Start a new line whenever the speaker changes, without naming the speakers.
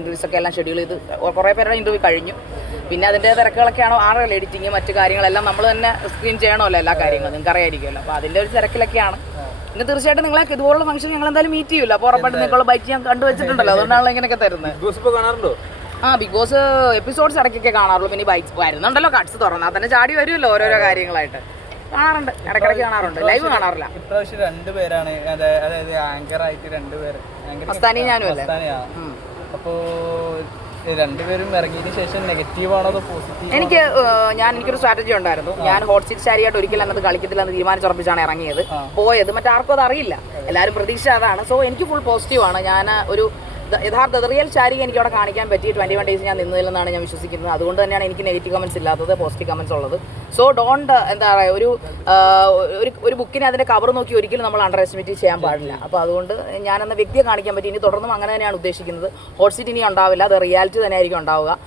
Interviews ഒക്കെ എല്ലാം schedule ചെയ്ത് കുറേ പേരുടെ ഇന്റർവ്യൂ കഴിഞ്ഞു. പിന്നെ അതിന്റെ തിരക്കുകളൊക്കെയാണോ? ആണല്ലോ എഡിറ്റിങ് മറ്റു കാര്യങ്ങളെല്ലാം നമ്മൾ തന്നെ സ്ക്രീൻ ചെയ്യണമല്ലോ എല്ലാ കാര്യങ്ങളും. നിങ്ങൾക്ക് അറിയായിരിക്കുമല്ലോ. അപ്പോൾ അതിന്റെ ഒരു തിരക്കിലൊക്കെയാണ്. പിന്നെ തീർച്ചയായിട്ടും നിങ്ങളെ ഇതുപോലുള്ള ഫംഗ്ഷൻ ഞങ്ങൾ എന്തായാലും മീറ്റ് ചെയ്യില്ല അപ്പോൾ ഉറപ്പായിട്ട് നിങ്ങളുടെ ബൈക്ക് ഞാൻ കണ്ടുവച്ചിട്ടുണ്ടല്ലോ അതുകൊണ്ടാണ് ഇങ്ങനെയൊക്കെ തരുന്നത്. ആ ബിഗ് ബോസ് എപ്പിസോഡ്സ് ഇടയ്ക്കൊക്കെ കാണാറുള്ളൂ. പിന്നെ ബൈക്സ് വരുന്നുണ്ടല്ലോ കട്സ് തുറന്നാൽ തന്നെ ചാടി വരുമല്ലോ ഓരോരോ കാര്യങ്ങളായിട്ട്. കാണാറുണ്ട്. ഇടയ്ക്കിടയ്ക്ക് കാണാറുണ്ട്. ലൈവ് കാണാറില്ല.
ഇപ്രാവശ്യം രണ്ടുപേരാണ് അതായത് ആങ്കർ ആയിട്ട് രണ്ടുപേര്
മസ്താനി ഞാനും അല്ലേ
മസ്താനിയാ. അപ്പോ രണ്ടുപേരും ഇറങ്ങിയതിന് ശേഷം നെഗറ്റീവ് ആണോ അതോ പോസിറ്റീവ്
എനിക്ക് ഞാൻ എനിക്കൊരു സ്ട്രാറ്റജി ഉണ്ടായിരുന്നു. ഞാൻ ഹോട്ട് സീറ്റ് ശാരിയായിട്ട് ഒരിക്കലും അന്നത് കളിക്കത്തില്ല എന്ന് തീരുമാനിച്ചുറപ്പിച്ചാണ് ഇറങ്ങിയത്. പോയത് മറ്റാർക്കും അത് അറിയില്ല എല്ലാവരും പ്രതീക്ഷ അതാണ്. സോ എനിക്ക് ഫുൾ പോസിറ്റീവ് ആണ്. ഞാൻ ഒരു യഥാർത്ഥ റിയൽ ശാരിക എനിക്ക് അവിടെ കാണിക്കാൻ പറ്റി. ട്വന്റി വൺ ഡേയ്സ് ഞാൻ നിന്നതിലെന്നാണ് ഞാൻ വിശ്വസിക്കുന്നത്. അതുകൊണ്ട് തന്നെയാണ് എനിക്ക് നെഗറ്റീവ് കമൻസ് ഇല്ലാത്തത് പോസിറ്റീവ് കമൻസ് ഉള്ളത്. സോ ഡോണ്ട് എന്താ പറയുക ഒരു ഒരു ബുക്കിനെ അതിന്റെ കവർ നോക്കി ഒരിക്കലും നമ്മൾ അണ്ടർ എസ്റ്റിമേറ്റ് ചെയ്യാൻ പാടില്ല. അപ്പോൾ അതുകൊണ്ട് ഞാനെന്ന വ്യക്തിയെ കാണിക്കാൻ പറ്റി. ഇനി തുടർന്നും അങ്ങനെ തന്നെയാണ് ഉദ്ദേശിക്കുന്നത്. ഹോട്ട് സീറ്റ് ഇനി ഉണ്ടാവില്ല. അത് റിയാലിറ്റി തന്നെ ആയിരിക്കും ഉണ്ടാവുക.